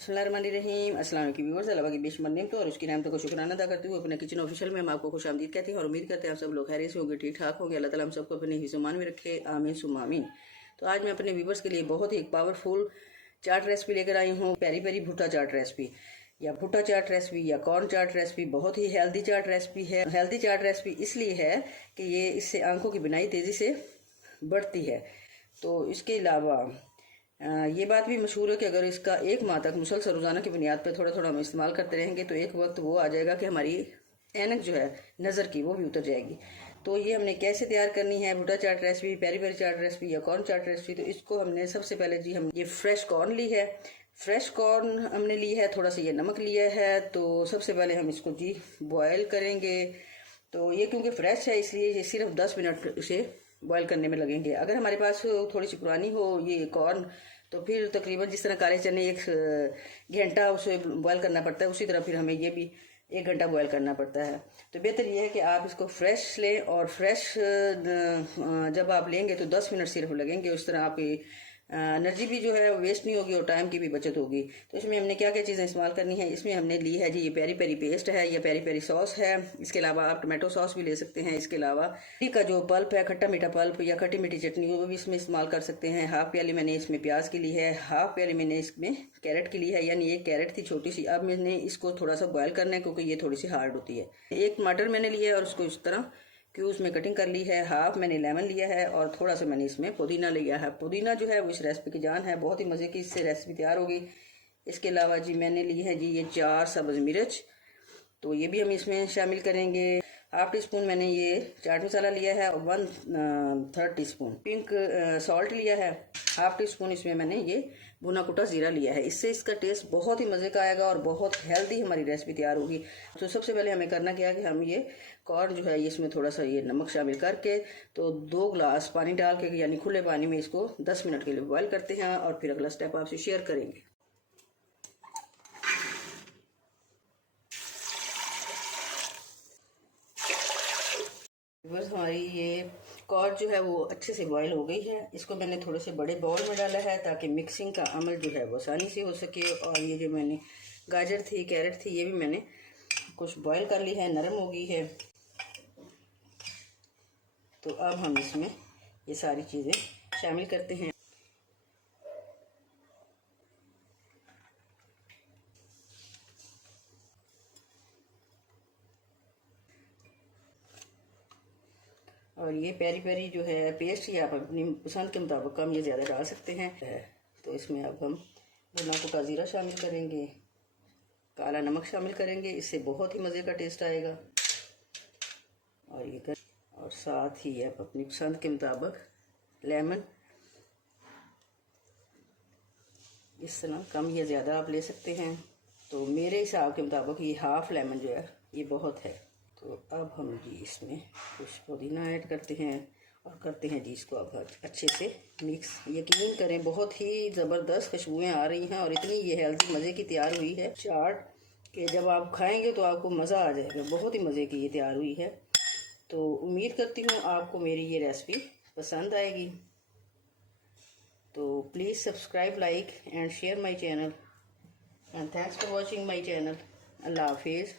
बिस्मिल्लाहिर्रहमानिर्रहीम। अस्सलाम वालेकुम व्यूअर्स, अल्लाह की बेशुमार नेमतों और उसकी नेमतों को शुक्राना अदा करते हुए अपने किचन ऑफिशियल में हम आपको खुशामदीद कहते हैं और उम्मीद करते हैं आप सब लोग खैरियत से होंगे, ठीक ठाक होंगे। अल्लाह ताला हम सबको अपने हिफ्ज़-ओ-मान में रखे, आमीन सुम्मा आमीन। तो आज मैं अपने व्यूअर्स के लिए बहुत ही एक पावरफुल चाट रेसिपी लेकर आई हूँ। पेरी पेरी भुट्टा चाट रेसिपी या भुट्टा चाट रेसिपी या कॉर्न चाट रेसिपी। बहुत ही हेल्दी चाट रेसिपी है। हेल्दी चाट रेसिपी इसलिए है कि ये इससे आंखों की बिनाई तेज़ी से बढ़ती है। तो इसके अलावा ये बात भी मशहूर है कि अगर इसका एक माह तक मुसलसल रोज़ाना की बुनियाद पर थोड़ा थोड़ा हम इस्तेमाल करते रहेंगे तो एक वक्त वो आ जाएगा कि हमारी ऐनक जो है नज़र की वो भी उतर जाएगी। तो ये हमने कैसे तैयार करनी है भुट्टा चाट रेसिपी, पेरी पेरी चाट रेसिपी या कॉर्न चाट रेसिपी। तो इसको हमने सबसे पहले जी हम ये फ्रेश कॉर्न ली है। फ्रेश कॉर्न हमने ली है, थोड़ा सा ये नमक लिया है। तो सबसे पहले हम इसको जी बॉयल करेंगे। तो ये क्योंकि फ्रेश है इसलिए ये सिर्फ 10 मिनट इसे बॉयल करने में लगेंगे। अगर हमारे पास थोड़ी सी पुरानी हो ये कॉर्न तो फिर तकरीबन जिस तरह काले चने 1 घंटा उसे बॉयल करना पड़ता है, उसी तरह फिर हमें ये भी 1 घंटा बॉयल करना पड़ता है। तो बेहतर ये है कि आप इसको फ्रेश लें और फ्रेश जब आप लेंगे तो 10 मिनट सिर्फ लगेंगे। उस तरह आपकी एनर्जी भी जो है वेस्ट नहीं होगी और टाइम की भी बचत होगी। तो इसमें हमने क्या क्या चीज़ें इस्तेमाल करनी है, इसमें हमने ली है जी ये पेरी पेरी पेस्ट है, ये पेरी पेरी सॉस है। इसके अलावा आप टमाटो सॉस भी ले सकते हैं। इसके अलावा का जो पल्प है, खट्टा मीठा पल्प या खट्टी मीठी चटनी, वो भी इसमें इस्तेमाल कर सकते हैं। हाफ प्याली मैंने इसमें प्याज की ली है, हाफ प्याली मैंने इसमें कैरेट की ली है, यानी एक कैरेट थी छोटी सी। अब मैंने इसको थोड़ा सा बॉयल करना है क्योंकि ये थोड़ी सी हार्ड होती है। एक टमाटर मैंने लिया है और उसको इस तरह क्यूब्स में कटिंग कर ली है। हाफ मैंने लेमन लिया है और थोड़ा सा मैंने इसमें पुदीना लिया है। पुदीना जो है वो इस रेसिपी की जान है, बहुत ही मज़े की इससे रेसिपी तैयार होगी। इसके अलावा जी मैंने ली है जी ये 4 सब्ज़ मिर्च, तो ये भी हम इसमें शामिल करेंगे। हाफ टी स्पून मैंने ये चाट मसाला लिया है और 1/3 टीस्पून पिंक सॉल्ट लिया है। हाफ टी स्पून इसमें मैंने ये भुना कुटा ज़ीरा लिया है। इससे इसका टेस्ट बहुत ही मज़े का आएगा और बहुत हेल्दी हमारी रेसिपी तैयार होगी। तो सबसे पहले हमें करना क्या है कि हम ये कॉर्न जो है इसमें थोड़ा सा ये नमक शामिल करके तो 2 गिलास पानी डाल के यानी खुले पानी में इसको 10 मिनट के लिए बॉयल करते हैं और फिर अगला स्टेप आपसे शेयर करेंगे। बस हमारी ये कॉर्न जो है वो अच्छे से बॉयल हो गई है। इसको मैंने थोड़े से बड़े बाउल में डाला है ताकि मिक्सिंग का अमल जो है वो आसानी से हो सके। और ये जो मैंने गाजर थी, कैरेट थी, ये भी मैंने कुछ बॉयल कर ली है, नरम हो गई है। तो अब हम इसमें ये सारी चीज़ें शामिल करते हैं। और ये पेरी पेरी जो है पेस्ट ही आप अपनी पसंद के मुताबिक कम या ज़्यादा डाल सकते हैं। तो इसमें अब हम भुना कुटा ज़ीरा शामिल करेंगे, काला नमक शामिल करेंगे, इससे बहुत ही मज़े का टेस्ट आएगा। और ये और साथ ही आप अपनी पसंद के मुताबिक लेमन, इस तरह कम या ज़्यादा आप ले सकते हैं। तो मेरे हिसाब के मुताबिक ये हाफ लेमन जो है ये बहुत है। तो अब हम जी इसमें कुछ पुदीना ऐड करते हैं और करते हैं जी इसको अब अच्छे से मिक्स। यकीन करें बहुत ही ज़बरदस्त खुशबुएँ आ रही हैं और इतनी ये हेल्दी मज़े की तैयार हुई है चाट कि जब आप खाएंगे तो आपको मज़ा आ जाएगा। बहुत ही मज़े की ये तैयार हुई है। तो उम्मीद करती हूँ आपको मेरी ये रेसिपी पसंद आएगी। तो please subscribe, like and share my channel and thanks for watching my channel. अल्लाह हाफिज़।